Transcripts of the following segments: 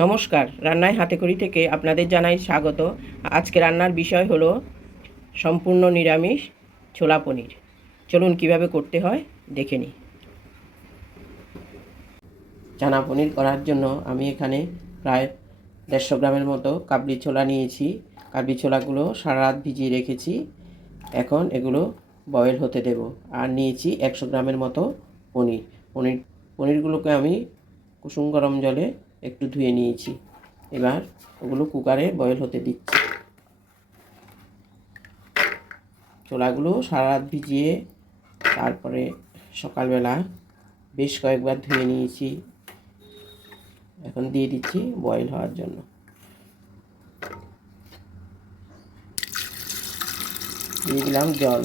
নমস্কার, রান্নায় হাতেখড়ি থেকে আপনাদের জানাই স্বাগত। আজকে রান্নার বিষয় হলো সম্পূর্ণ নিরামিষ ছোলা পনির। চলুন কিভাবে করতে হয় দেখে নিই। চানা পনির করার জন্য আমি এখানে প্রায় 150 গ্রামের মতো কাবলি ছোলা নিয়েছি। কাবলি ছোলাগুলো সারা রাত ভিজিয়ে রেখেছি। এখন এগুলো বয়েল হতে দেব। আর নিয়েছি 100 গ্রামের মতো পনির। পনিরগুলোকে আমি কুসুম গরম জলে একটু ধুয়ে নিয়েছি। এবার ওগুলো কুকারে বয়েল হতে দিচ্ছি। ছোলাগুলো সারা রাত ভিজিয়ে তারপরে সকালবেলা বেশ কয়েকবার ধুয়ে নিয়েছি। এখন দিয়ে দিচ্ছি বয়েল হওয়ার জন্য। দিয়ে দিলাম জল।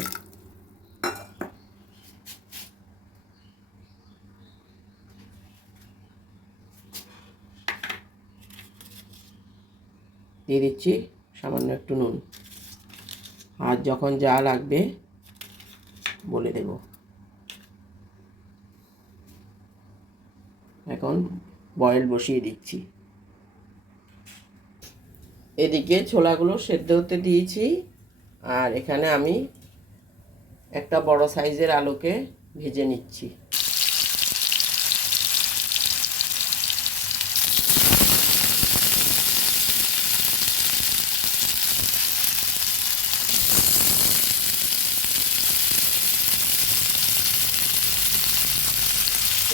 দিয়ে দিচ্ছি সামান্য একটু নুন। আর যখন যা লাগবে বলে দেব। এখন বয়েল বসিয়ে দিচ্ছি। এদিকে ছোলাগুলো সেদ্ধ হতে দিয়েছি। আর এখানে আমি একটা বড় সাইজের আলুকে ভেজে নিচ্ছি।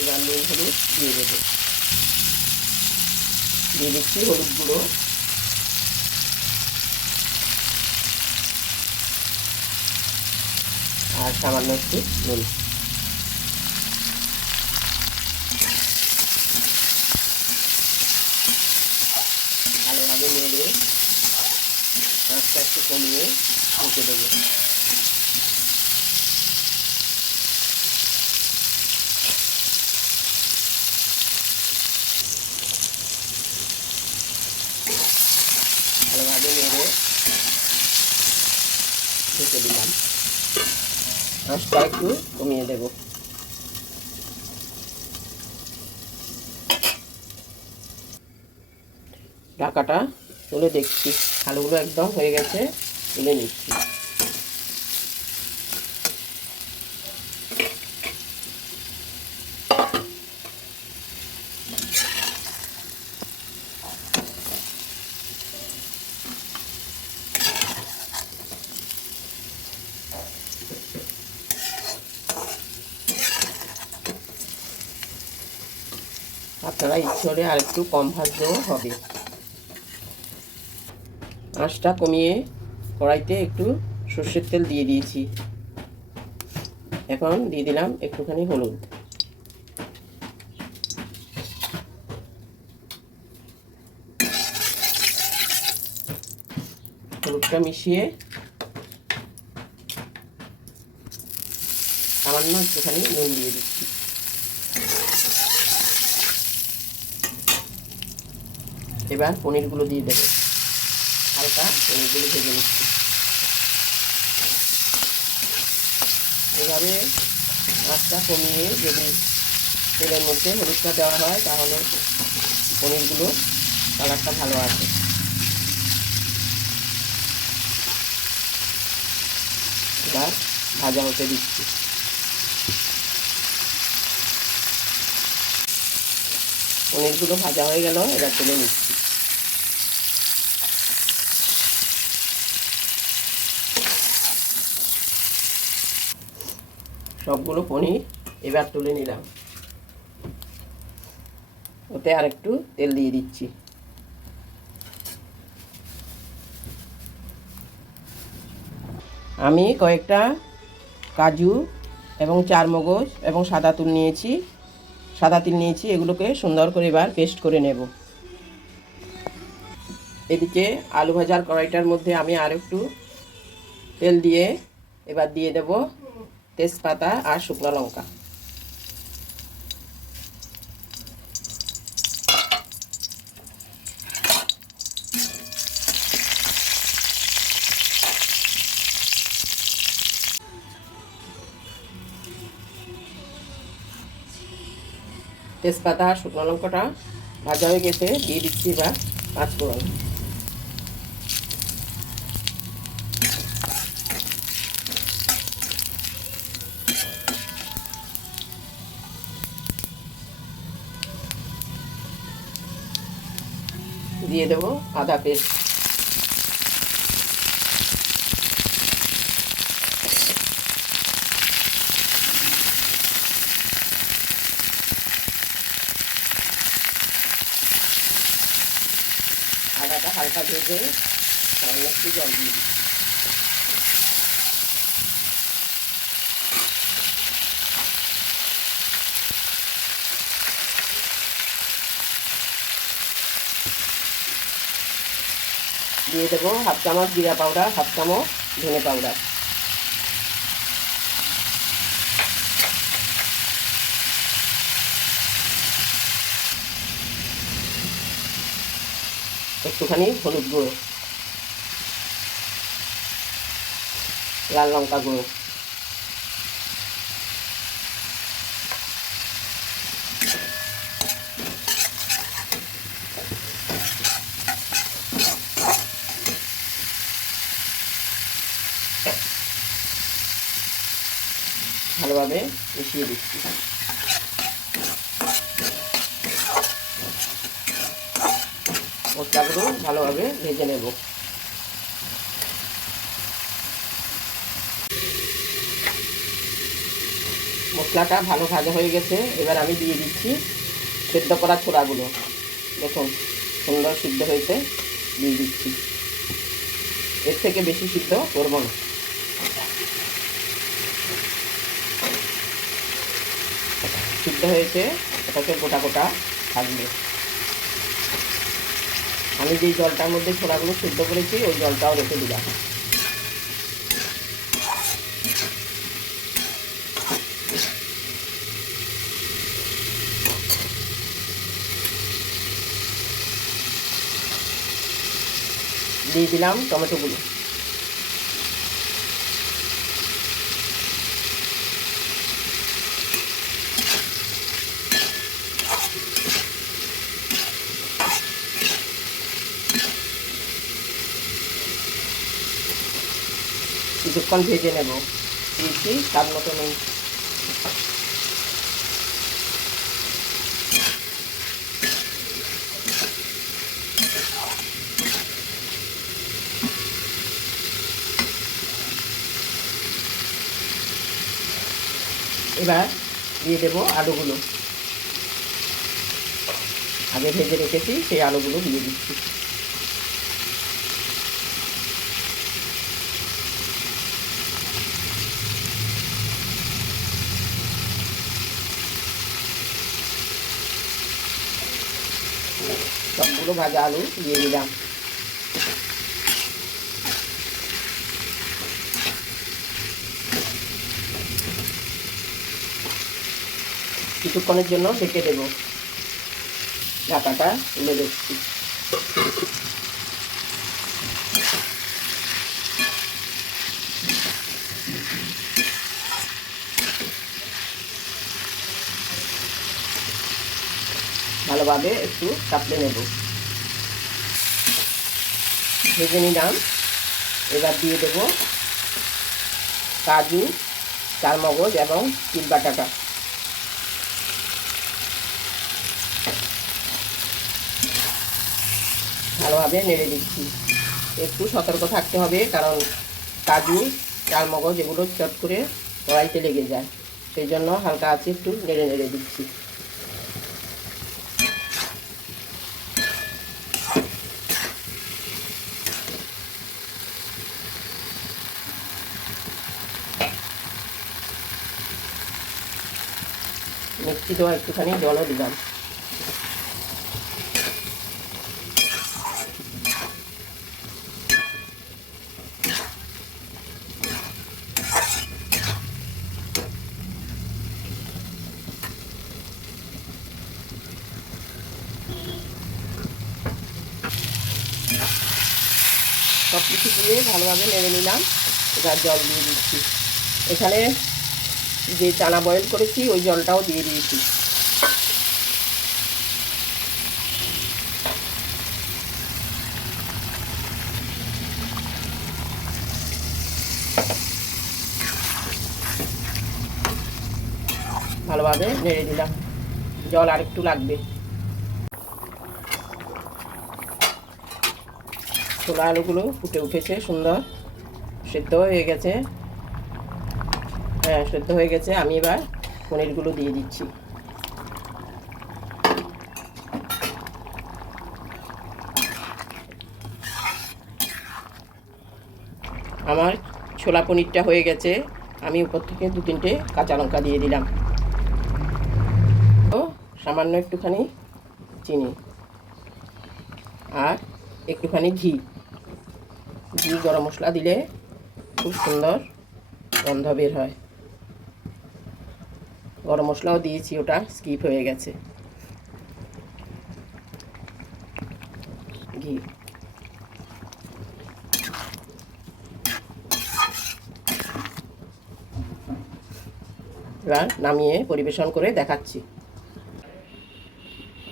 এবার নুন হলুদ দিয়ে দেবো। দিয়ে দিচ্ছি হলুদ গুঁড়ো, আর সামান্য একটু নুন। ভালোভাবে নেড়ে আঁচটা একটু কমিয়ে ঢেকে দেবো। ভালোভাবে নেড়ে ঢেকে দিলাম। আঁচটা একটু কমিয়ে দেব। ঢাকাটা তুলে দেখছি, আলুগুলো একদম হয়ে গেছে, তুলে নিচ্ছি। আপনারা ইচ্ছে হলে আর একটু কম ভাজলেও হবে। আঁচটা কমিয়ে কড়াইতে একটু সর্ষের তেল দিয়ে দিয়েছি। এখন দিয়ে দিলাম একটুখানি হলুদ। হলুদটা মিশিয়ে সামান্য একটুখানি নুন দিয়ে দিচ্ছি। এবার পনিরগুলো দিয়ে দেবো। হালকা পনিরগুলো ভেজে নিচ্ছি। এভাবে আঁচটা কমিয়ে যদি তেলের মধ্যে হলুদটা দেওয়া হয় তাহলে পনিরগুলো কালারটা ভালো আসে। এবার ভাজা হতে দিচ্ছি। পনিরগুলো ভাজা হয়ে গেল, এবার তুলে নিচ্ছি। সবগুলো পনির এবার তুলে নিলাম। ওতে আর একটু তেল দিয়ে দিচ্ছি। আমি কয়েকটা কাজু এবং চারমগজ এবং সাদা তিল নিয়েছি। এগুলোকে সুন্দর করে এবার পেস্ট করে নেব। এদিকে আলু ভাজার কড়াইটার মধ্যে আমি আর একটু তেল দিয়ে এবার দিয়ে দেব তেজপাতা আর শুকনো লঙ্কা। তেজপাতা আর শুকনো লঙ্কাটা ভাজা হয়ে গেছে, দিয়ে দিচ্ছি এবার পাঁচফোড়ন। দিয়ে দেবো আদা পেস্ট। আদাটা হালকা ভেজে সামান্য একটু জল দিয়ে দিই। দিয়ে দেবো হাফ চামচ জিরা পাউডার, হাফ চামচ ধনে পাউডার। একটুখানি হলুদ গুঁড়ো, লাল লঙ্কা গুঁড়ো, ভালোভাবে মিশিয়ে দিচ্ছি। মশলাগুলো ভালোভাবে ভেজে নেব। মশলাটা ভালো ভাজা হয়ে গেছে, এবার আমি দিয়ে দিচ্ছি সেদ্ধ করা ছোলাগুলো। দেখুন সুন্দর সিদ্ধ হয়েছে, দিয়ে দিচ্ছি। এর থেকে বেশি সিদ্ধ করব না। সিদ্ধ হয়েছে, এটাকে গোটা গোটা থাকবে। আমি যেই জলটার মধ্যে ছোলাগুলো সিদ্ধ করেছি ওই জলটাও রেখে দিলাম। দিয়ে দিলাম টমেটোগুলো। কিছুক্ষণ ভেজে নেব। দিয়েছি স্বাদ মতো নুন। এবার দিয়ে দেবো আলুগুলো। আগে ভেজে রেখেছি সেই আলুগুলো দিয়ে দিচ্ছি। সবগুলো ভাজা আলু দিয়ে দিলাম। কিছুক্ষণের জন্য ঢেকে দেব। ঢাকাটা তুলে দিচ্ছি। ভালোভাবে একটু চাপড়ে নেব। ভেজে নিলাম। এবার দিয়ে দেব কাজু, চারমগজ এবং তিল বাটাটা। ভালোভাবে নেড়ে দিচ্ছি। একটু সতর্ক থাকতে হবে, কারণ কাজু, চারমগজ এগুলো চট করে কড়াইতে লেগে যায়। সেই জন্য হালকা আছে একটু নেড়ে নেড়ে দিচ্ছি। মিষ্টি দেওয়া একটুখানি জলও দিলাম। সব কিছু দিয়ে ভালোভাবে নেড়ে নিলাম। এবার জল দিয়ে দিচ্ছি। এখানে যে চানা বয়েল করেছি ওই জলটাও দিয়ে দিয়েছি। ভালোভাবে নেড়ে দিলাম। জল আর একটু লাগবে। ছোলা আলুগুলো ফুটে উঠেছে, সুন্দর সেদ্ধ হয়ে গেছে। হ্যাঁ, সেদ্ধ হয়ে গেছে। আমি এবার পনিরগুলো দিয়ে দিচ্ছি। আমার ছোলা পনিরটা হয়ে গেছে। আমি উপর থেকে 2-3টে কাঁচা লঙ্কা দিয়ে দিলাম। তো সামান্য একটুখানি চিনি আর একটুখানি ঘি। গরম মশলা দিলে খুব সুন্দর গন্ধ বের হয়। গরম মশলাও দিয়েছি, ওটা স্কিপ হয়ে গেছে। ঘি এবার নামিয়ে পরিবেশন করে দেখাচ্ছি।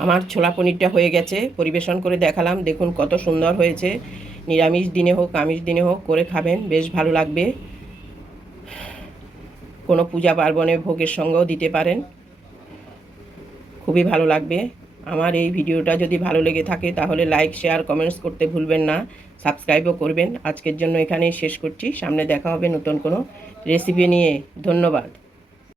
আমার ছোলা পনিরটা হয়ে গেছে, পরিবেশন করে দেখালাম। দেখুন কত সুন্দর হয়েছে। নিরামিষ দিনে হোক আমিষ দিনে হোক করে খাবেন, বেশ ভালো লাগবে। কোনো পূজা পার্বণে ভোগের সঙ্গেও দিতে পারেন, খুবই ভালো লাগবে। আমার এই ভিডিওটা যদি ভালো লেগে থাকে তাহলে লাইক, শেয়ার, কমেন্টস করতে ভুলবেন না। সাবস্ক্রাইবও করবেন। আজকের জন্য এখানেই শেষ করছি। সামনে দেখা হবে নতুন কোনো রেসিপি নিয়ে। ধন্যবাদ।